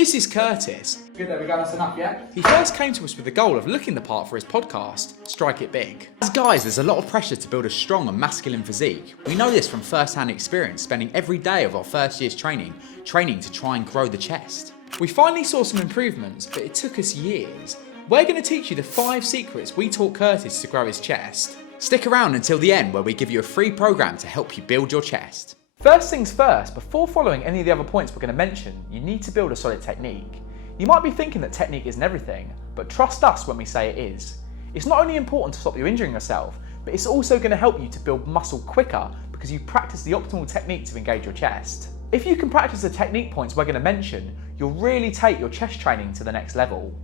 This is Curtis. Good, there we go, that's enough, yeah? He first came to us with the goal of looking the part for his podcast, Strike It Big. As guys, there's a lot of pressure to build a strong and masculine physique. We know this from first-hand experience, spending every day of our first year's training to try and grow the chest. We finally saw some improvements, but it took us years. We're going to teach you the 5 secrets we taught Curtis to grow his chest. Stick around until the end where we give you a free program to help you build your chest. First things first, before following any of the other points we're going to mention, you need to build a solid technique. You might be thinking that technique isn't everything, but trust us when we say it is. It's not only important to stop you injuring yourself, but it's also going to help you to build muscle quicker because you practice the optimal technique to engage your chest. If you can practice the technique points we're going to mention, you'll really take your chest training to the next level.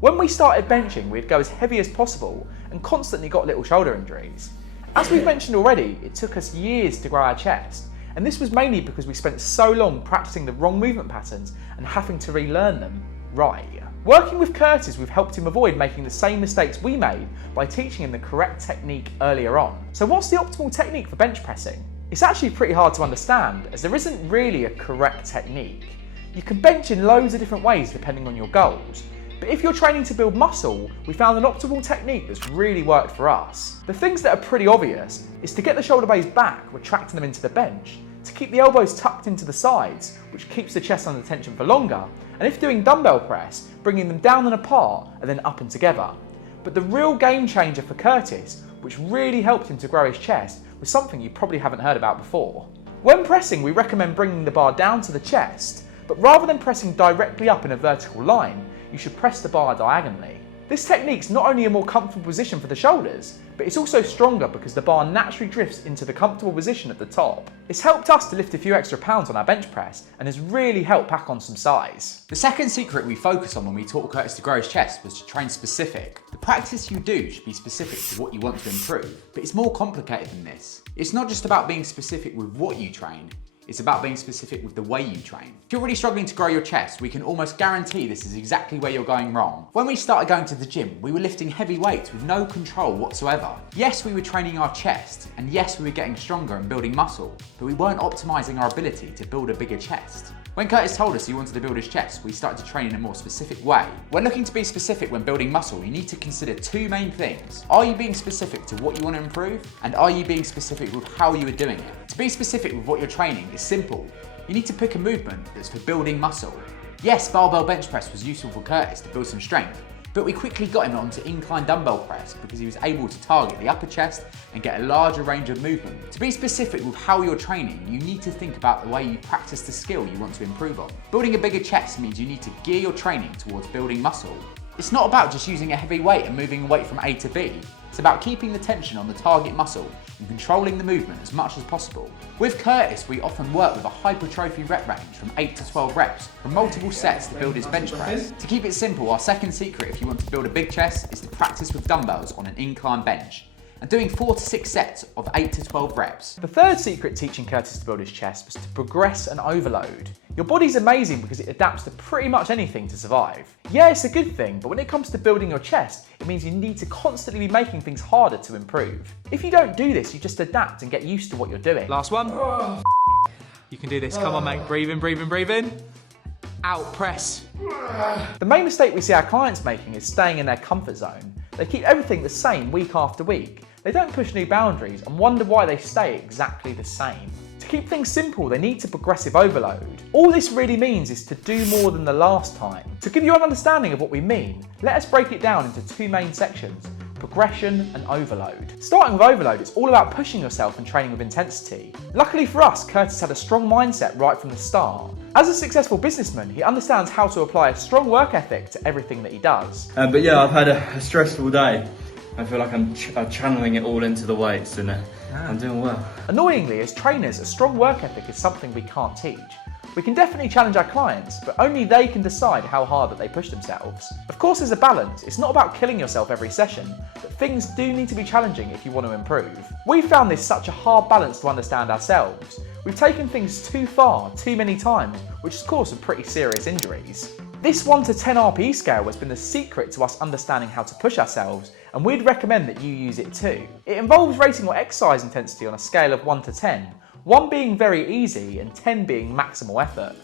When we started benching, we'd go as heavy as possible and constantly got little shoulder injuries. As we've mentioned already, it took us years to grow our chest, and this was mainly because we spent so long practicing the wrong movement patterns and having to relearn them right. Working with Curtis, we've helped him avoid making the same mistakes we made by teaching him the correct technique earlier on. So what's the optimal technique for bench pressing? It's actually pretty hard to understand, as there isn't really a correct technique. You can bench in loads of different ways depending on your goals, but if you're training to build muscle, we found an optimal technique that's really worked for us. The things that are pretty obvious is to get the shoulder blades back, retracting them into the bench, to keep the elbows tucked into the sides, which keeps the chest under tension for longer, and if doing dumbbell press, bringing them down and apart and then up and together. But the real game changer for Curtis, which really helped him to grow his chest, was something you probably haven't heard about before. When pressing, we recommend bringing the bar down to the chest, but rather than pressing directly up in a vertical line, you should press the bar diagonally. This technique's not only a more comfortable position for the shoulders, but it's also stronger because the bar naturally drifts into the comfortable position at the top. It's helped us to lift a few extra pounds on our bench press and has really helped pack on some size. The second secret we focused on when we taught Curtis to grow his chest was to train specific. The practice you do should be specific to what you want to improve, but it's more complicated than this. It's not just about being specific with what you train, it's about being specific with the way you train. If you're really struggling to grow your chest, we can almost guarantee this is exactly where you're going wrong. When we started going to the gym, we were lifting heavy weights with no control whatsoever. Yes, we were training our chest, and yes, we were getting stronger and building muscle, but we weren't optimizing our ability to build a bigger chest. When Curtis told us he wanted to build his chest, we started to train in a more specific way. When looking to be specific when building muscle, you need to consider 2 main things. Are you being specific to what you want to improve? And are you being specific with how you are doing it? To be specific with what you're training is simple. You need to pick a movement that's for building muscle. Yes, barbell bench press was useful for Curtis to build some strength, but we quickly got him onto incline dumbbell press because he was able to target the upper chest and get a larger range of movement. To be specific with how you're training, you need to think about the way you practice the skill you want to improve on. Building a bigger chest means you need to gear your training towards building muscle. It's not about just using a heavy weight and moving a weight from A to B. It's about keeping the tension on the target muscle and controlling the movement as much as possible. With Curtis, we often work with a hypertrophy rep range from 8 to 12 reps from multiple sets to build his bench press. To keep it simple, our second secret if you want to build a big chest is to practice with dumbbells on an incline bench and doing 4 to 6 sets of 8 to 12 reps. The third secret teaching Curtis to build his chest was to progress and overload. Your body's amazing because it adapts to pretty much anything to survive. Yeah, it's a good thing, but when it comes to building your chest, it means you need to constantly be making things harder to improve. If you don't do this, you just adapt and get used to what you're doing. Last one. You can do this, come on mate, breathe in, breathe in, breathe in. Out, press. The main mistake we see our clients making is staying in their comfort zone. They keep everything the same week after week. They don't push new boundaries and wonder why they stay exactly the same. To keep things simple, they need to progressive overload. All this really means is to do more than the last time. To give you an understanding of what we mean, let us break it down into 2 main sections: progression and overload. Starting with overload, it's all about pushing yourself and training with intensity. Luckily for us, Curtis had a strong mindset right from the start. As a successful businessman, he understands how to apply a strong work ethic to everything that he does. But yeah, I've had a stressful day. I feel like I'm channeling it all into the weights and I'm doing well. Annoyingly, as trainers, a strong work ethic is something we can't teach. We can definitely challenge our clients, but only they can decide how hard that they push themselves. Of course, there's a balance. It's not about killing yourself every session, but things do need to be challenging if you want to improve. We found this such a hard balance to understand ourselves. We've taken things too far, too many times, which has caused some pretty serious injuries. This 1 to 10 RPE scale has been the secret to us understanding how to push ourselves, and we'd recommend that you use it too. It involves rating your exercise intensity on a scale of 1 to 10, 1 being very easy and 10 being maximal effort.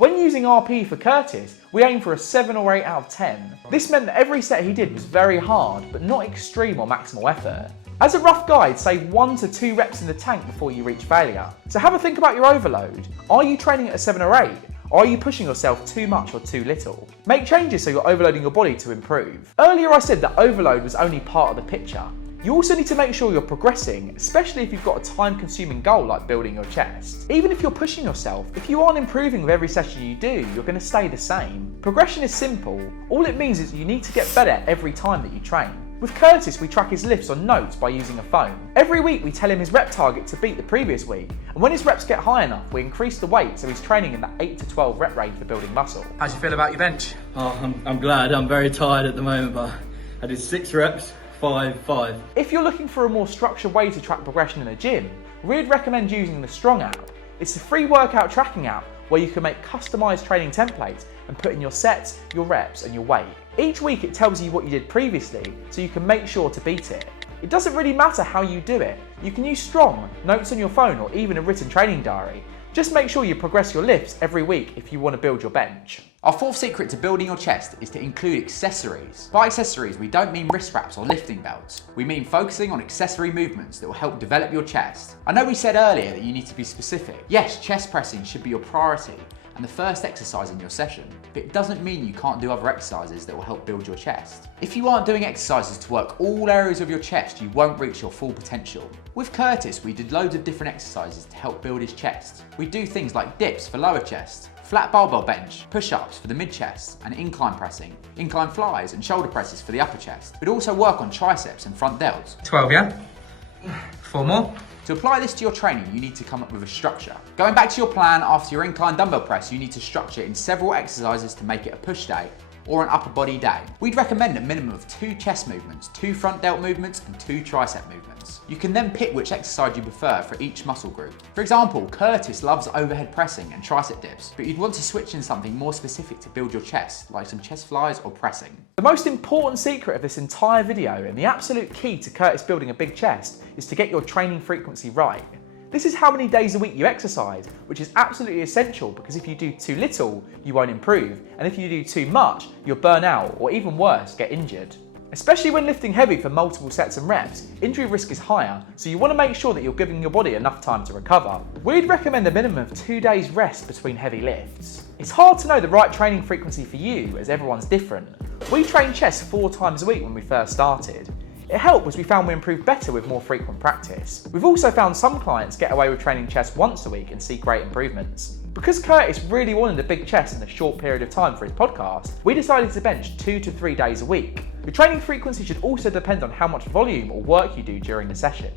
When using RP for Curtis, we aim for a 7 or 8 out of 10. This meant that every set he did was very hard, but not extreme or maximal effort. As a rough guide, say 1 to 2 reps in the tank before you reach failure. So have a think about your overload. Are you training at a 7 or 8? Or are you pushing yourself too much or too little? Make changes so you're overloading your body to improve. Earlier I said that overload was only part of the picture. You also need to make sure you're progressing, especially if you've got a time-consuming goal like building your chest. Even if you're pushing yourself, if you aren't improving with every session you do, you're going to stay the same. Progression is simple. All it means is you need to get better every time that you train. With Curtis, we track his lifts on notes by using a phone. Every week we tell him his rep target to beat the previous week, and when his reps get high enough, we increase the weight so he's training in that 8 to 12 rep range for building muscle. How do you feel about your bench? Oh, I'm glad. I'm very tired at the moment, but I did 6 reps, 5. If you're looking for a more structured way to track progression in the gym, we'd recommend using the Strong app. It's a free workout tracking app where you can make customized training templates and put in your sets, your reps, and your weight. Each week it tells you what you did previously, so you can make sure to beat it. It doesn't really matter how you do it. You can use Strong, notes on your phone, or even a written training diary. Just make sure you progress your lifts every week if you want to build your bench. Our fourth secret to building your chest is to include accessories. By accessories, we don't mean wrist wraps or lifting belts. We mean focusing on accessory movements that will help develop your chest. I know we said earlier that you need to be specific. Yes, chest pressing should be your priority and the first exercise in your session, but it doesn't mean you can't do other exercises that will help build your chest. If you aren't doing exercises to work all areas of your chest, you won't reach your full potential. With Curtis, we did loads of different exercises to help build his chest. We do things like dips for lower chest, flat barbell bench, push-ups for the mid-chest, and incline pressing, incline flies and shoulder presses for the upper chest. We'd also work on triceps and front delts. 12, yeah? 4 more. To apply this to your training, you need to come up with a structure. Going back to your plan, after your incline dumbbell press, you need to structure in several exercises to make it a push day or an upper body day. We'd recommend a minimum of 2 chest movements, 2 front delt movements, and 2 tricep movements. You can then pick which exercise you prefer for each muscle group. For example, Curtis loves overhead pressing and tricep dips, but you'd want to switch in something more specific to build your chest, like some chest flies or pressing. The most important secret of this entire video, and the absolute key to Curtis building a big chest, is to get your training frequency right. This is how many days a week you exercise, which is absolutely essential because if you do too little, you won't improve, and if you do too much, you'll burn out, or even worse, get injured. Especially when lifting heavy for multiple sets and reps, injury risk is higher, so you want to make sure that you're giving your body enough time to recover. We'd recommend a minimum of 2 days rest between heavy lifts. It's hard to know the right training frequency for you, as everyone's different. We trained chest 4 times a week when we first started. It helped as we found we improved better with more frequent practice. We've also found some clients get away with training chest once a week and see great improvements. Because Curtis really wanted a big chest in a short period of time for his podcast, we decided to bench 2 to 3 days a week. Your training frequency should also depend on how much volume or work you do during the session.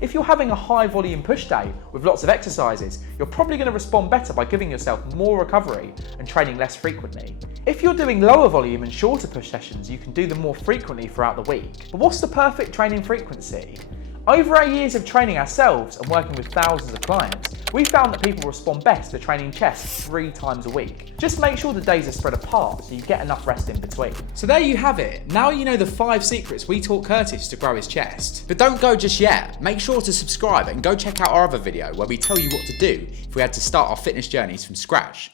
If you're having a high volume push day with lots of exercises, you're probably going to respond better by giving yourself more recovery and training less frequently. If you're doing lower volume and shorter push sessions, you can do them more frequently throughout the week. But what's the perfect training frequency? Over our years of training ourselves and working with thousands of clients, we found that people respond best to training chest 3 times a week. Just make sure the days are spread apart so you get enough rest in between. So there you have it. Now you know the 5 secrets we taught Curtis to grow his chest. But don't go just yet. Make sure to subscribe and go check out our other video where we tell you what to do if we had to start our fitness journeys from scratch.